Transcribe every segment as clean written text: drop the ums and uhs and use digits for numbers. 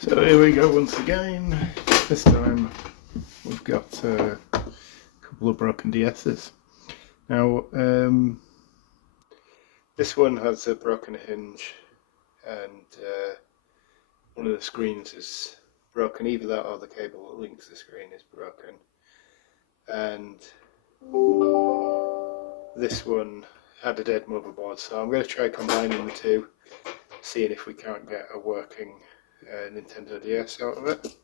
So here we go once again. This time we've got a couple of broken DS's. Now this one has a broken hinge and one of the screens is broken. Either that or the cable that links the screen is broken. And this one had a dead motherboard, so I'm going to try combining the two, seeing if we can't get a working NintendoDS out of it.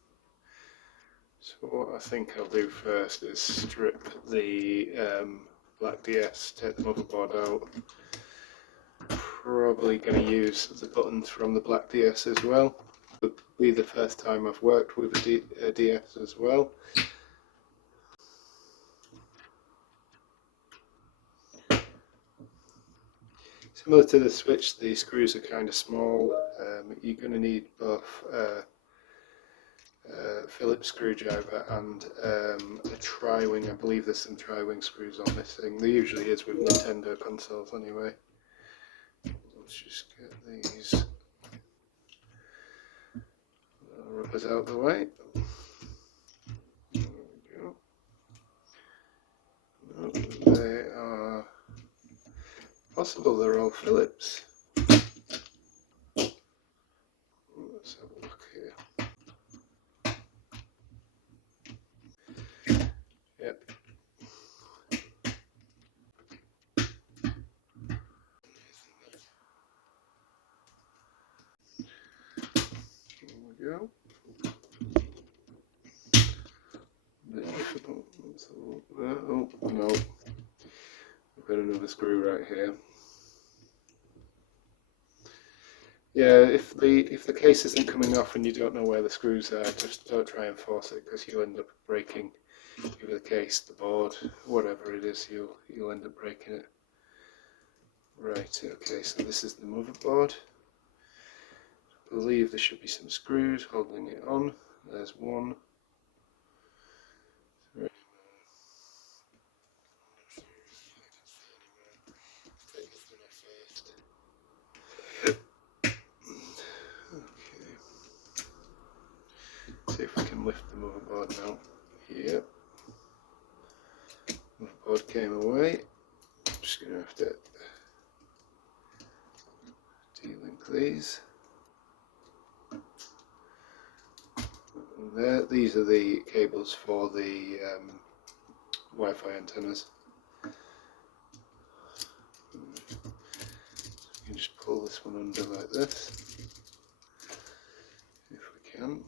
So what I think I'll do first is strip the black DS, take the motherboard out. Probably going to use the buttons from the black DS as well. It'll be the first time I've worked with a DS as well. Similar to the Switch, the screws are kind of small. You're going to need both Phillips screwdriver and a tri-wing. I believe there's some tri-wing screws on this thing. There usually is with Nintendo consoles anyway. Let's just get these rubbers out of the way. There we go. No, they are possible they're all Phillips. Let's have a look here. Yep. There we go. Oh no, we've got another screw right here. Yeah, if the case isn't coming off and you don't know where the screws are, just don't try and force it, because you'll end up breaking either the case, the board, whatever it is, you'll end up breaking it. Right, okay, so this is the motherboard. I believe there should be some screws holding it on. There's one. Right. See if we can lift the motherboard now. Yep. Motherboard came away. I'm just going to have to de-link these. And there, these are the cables for the Wi-Fi antennas. You can just pull this one under like this, if we can.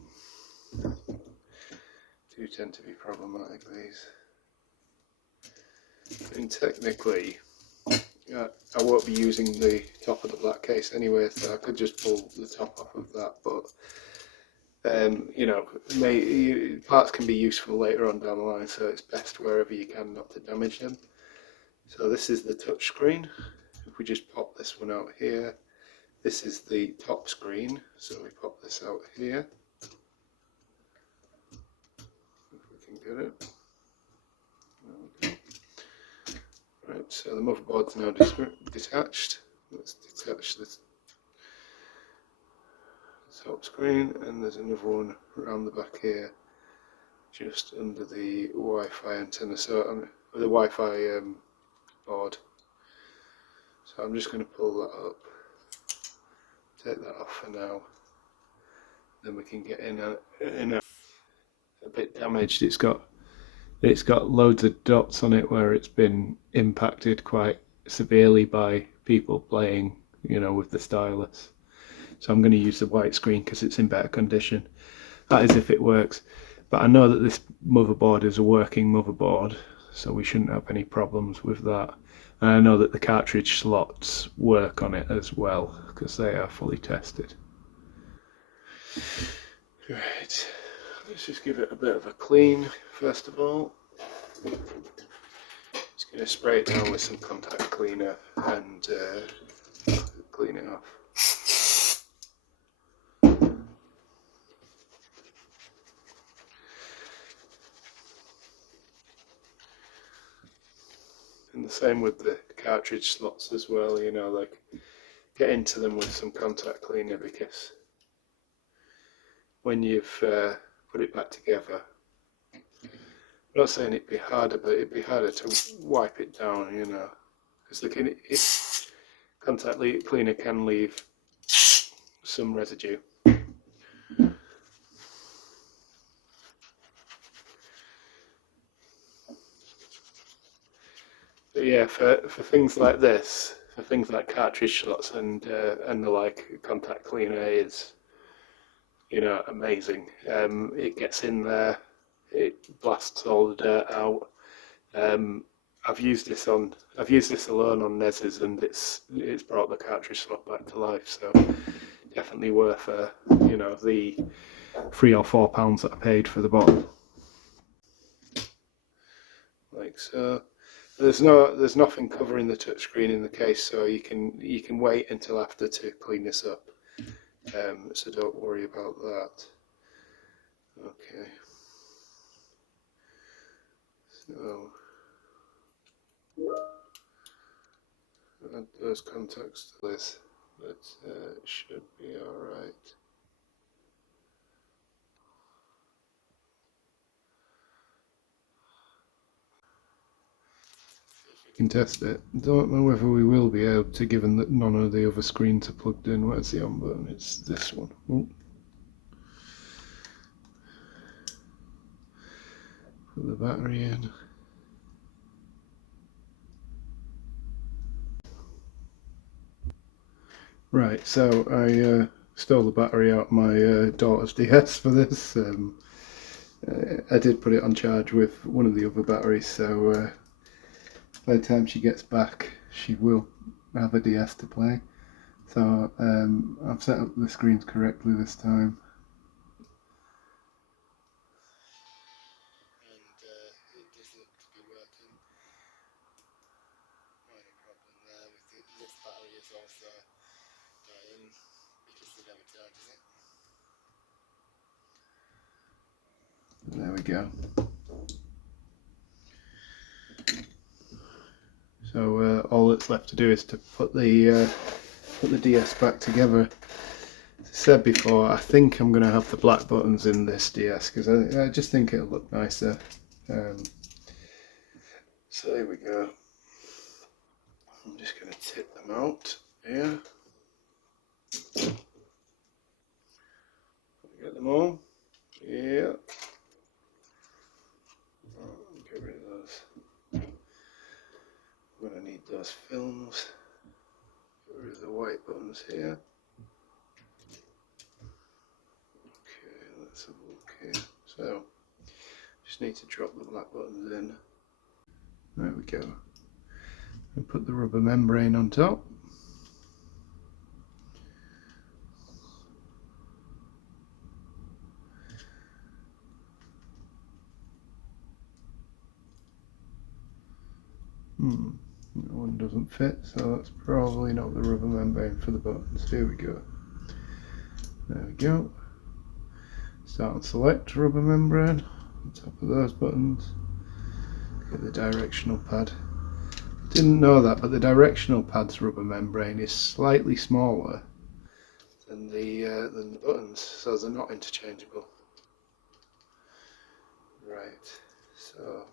Do tend to be problematic, these. And technically, I won't be using the top of the black case anyway, so I could just pull the top off of that, but you know, parts can be useful later on down the line, so it's best wherever you can not to damage them. So this is the touch screen. If we just pop this one out here, this is the top screen, so we pop this out here. If we can get it. Okay. Right, so the motherboard's now detached. Let's detach this top screen, and there's another one around the back here, just under the Wi-Fi antenna, so the Wi-Fi board. So I'm just going to pull that up, take that off for now, then we can get in a bit damaged. It's got loads of dots on it where it's been impacted quite severely by people playing, you know, with the stylus. So I'm going to use the white screen because it's in better condition. That is if it works. But I know that this motherboard is a working motherboard, so we shouldn't have any problems with that. And I know that the cartridge slots work on it as well, because they are fully tested. Right, let's just give it a bit of a clean first of all. Just going to spray it down with some contact cleaner and clean it off. And the same with the cartridge slots as well, you know, like get into them with some contact cleaner, because when you've put it back together. I'm not saying it'd be harder, but it'd be harder to wipe it down, you know, because contact cleaner can leave some residue. But yeah, for things like this, for things like cartridge slots and the like, contact cleaner is, you know, amazing. It gets in there, it blasts all the dirt out. Um, I've used this alone on NESs, and it's brought the cartridge slot back to life. So definitely worth you know, the £3 or £4 that I paid for the bottle. Like so. There's nothing covering the touchscreen in the case, so you can wait until after to clean this up. So don't worry about that. Okay. So add those contacts to this. But it should be alright. We can test it. Don't know whether we will be able to, given that none of the other screens are plugged in. Where's the on button? It's this one. Ooh. Put the battery in. Right, so I stole the battery out of my daughter's DS for this. I did put it on charge with one of the other batteries, so by the time she gets back, she will have a DS to play. So I've set up the screens correctly this time. And it does look to be working. No problem there with this battery is also dying because it never charges it. There we go. So all that's left to do is to put the DS back together. As I said before, I think I'm going to have the black buttons in this DS because I just think it'll look nicer. So here we go. I'm just going to tip them out here. Get them all. Yeah. Get rid of those. I'm going to need those films. Get rid of the white buttons here. Okay, let's have a look here. So, just need to drop the black buttons in. There we go. And put the rubber membrane on top. That one doesn't fit, so that's probably not the rubber membrane for the buttons. Here we go. There we go. Start and select rubber membrane on top of those buttons. Get the directional pad. Didn't know that, but the directional pad's rubber membrane is slightly smaller than the buttons, so they're not interchangeable. Right, so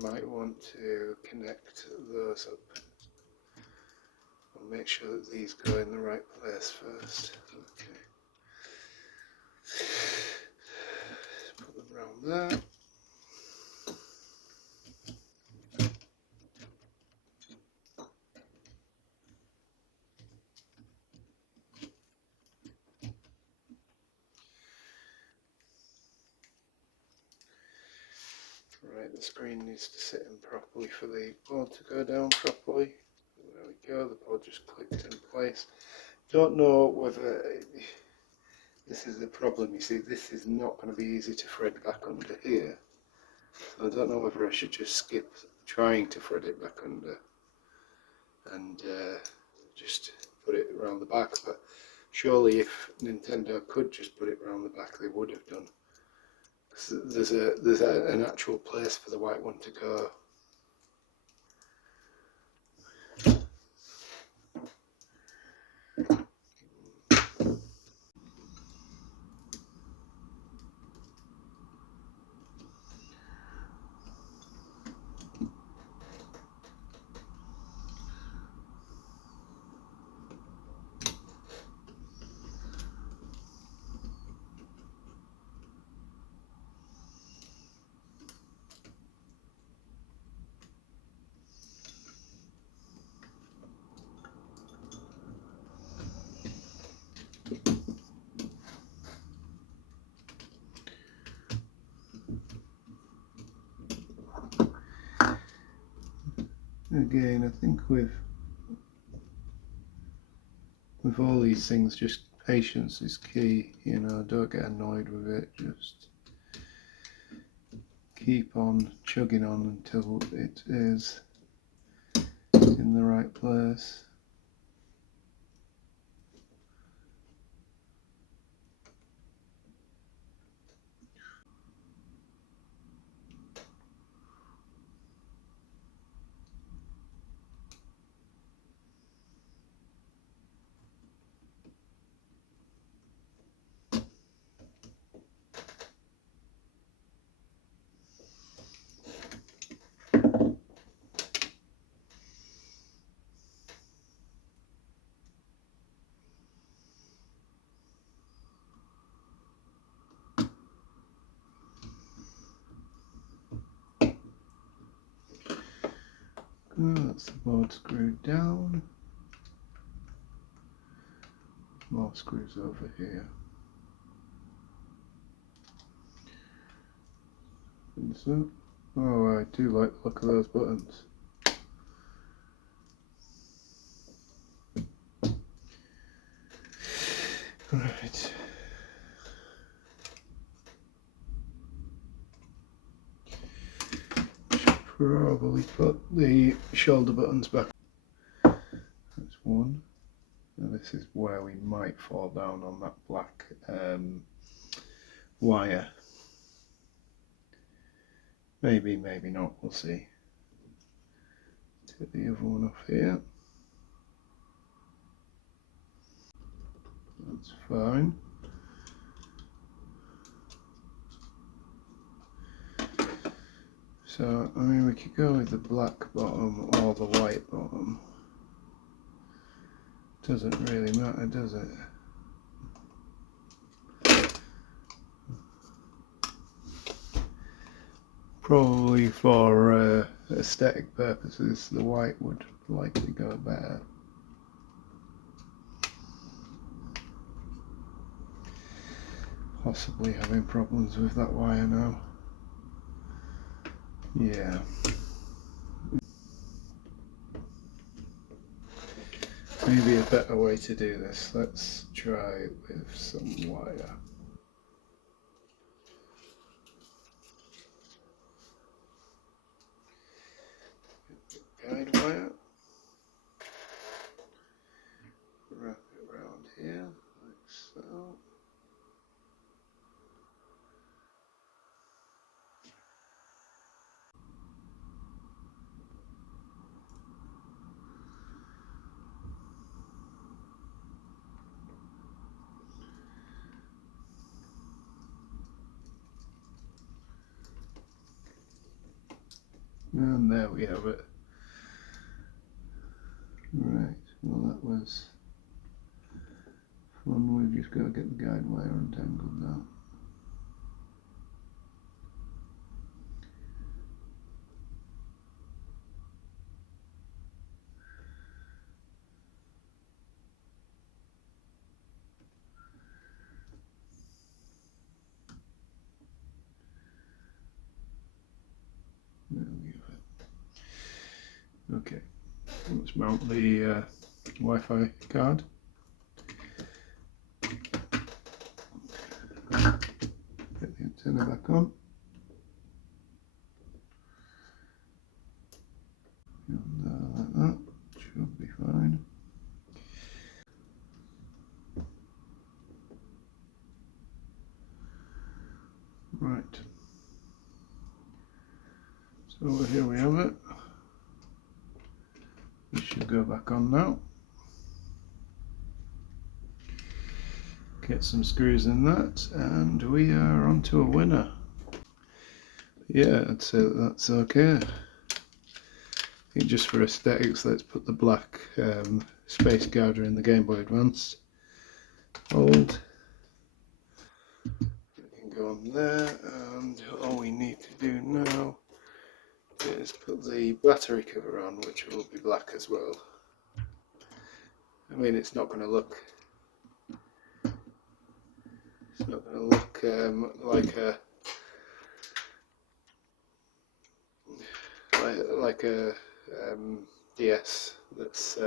might want to connect those up. I'll make sure that these go in the right place first. Okay. Put them around there. Right, the screen needs to sit in properly for the board to go down properly. There we go, the board just clicked in place. Don't know whether this is the problem. You see, this is not going to be easy to thread back under here. So I don't know whether I should just skip trying to thread it back under and just put it around the back. But surely if Nintendo could just put it around the back, they would have done. There's an actual place for the white one to go. again, I think with all these things, just patience is key. You know, don't get annoyed with it. Just keep on chugging on until it is in the right place. That's the board screwed down. More screws over here. And so, oh, I do like the look of those buttons. Right. Should probably put the shoulder buttons back. That's one. And this is where we might fall down on that black wire. Maybe, maybe not, we'll see. Take the other one off here. That's fine. So, I mean, we could go with the black bottom or the white bottom. Doesn't really matter, does it? Probably for aesthetic purposes, the white would likely go better. Possibly having problems with that wire now. Yeah. Maybe a better way to do this. Let's try it with some wire. Guide wire. Wrap it around here, like so. And there we have it. Right, well that was fun. We've just got to get the guide wire untangled now. There we have it. Okay, let's mount the Wi-Fi card. Get the antenna back on. And like that, should be fine. Right. So here we have it. This should go back on now. Get some screws in that, and we are on to a winner. Yeah, I'd say that's okay. I think just for aesthetics, let's put the black space guarder in the Game Boy Advance. Hold. It can go on there, and all we need to do now is put the battery cover on, which will be black as well. I mean, it's not going to look like a DS that's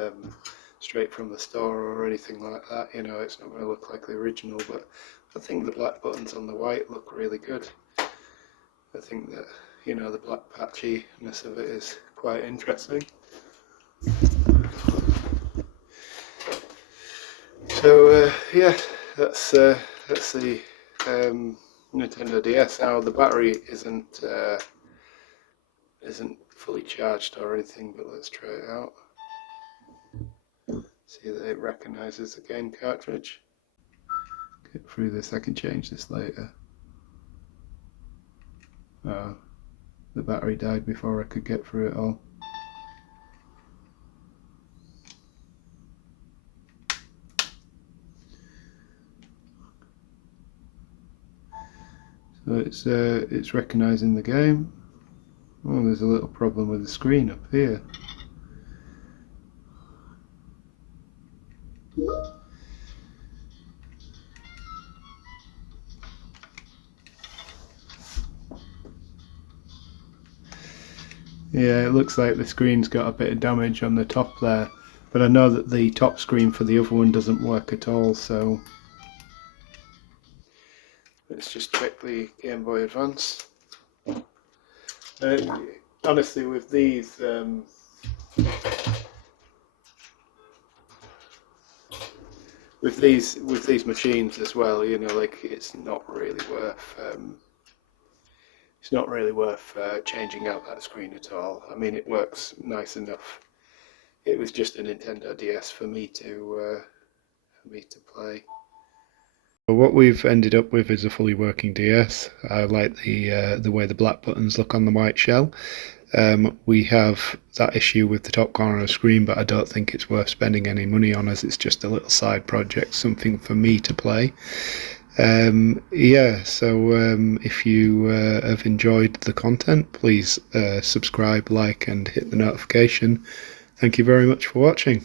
straight from the store or anything like that. You know, it's not going to look like the original, but I think the black buttons on the white look really good. I think that, you know, the black patchiness of it is quite interesting. So yeah, that's the Nintendo DS. Now the battery isn't fully charged or anything, but let's try it out. See that it recognises the game cartridge. Get through this. I can change this later. Oh, the battery died before I could get through it all. So it's recognising the game. Oh, there's a little problem with the screen up here. Yeah, it looks like the screen's got a bit of damage on the top there, but I know that the top screen for the other one doesn't work at all, so let's just check the Game Boy Advance. Honestly, with these machines as well, you know, like it's not really worth changing out that screen at all. I mean, it works nice enough. It was just a Nintendo DS for me to play. What we've ended up with is a fully working DS. I like the way the black buttons look on the white shell. We have that issue with the top corner of the screen, but I don't think it's worth spending any money on, as it's just a little side project, something for me to play. Yeah, so if you have enjoyed the content, please subscribe, like, and hit the notification. Thank you very much for watching.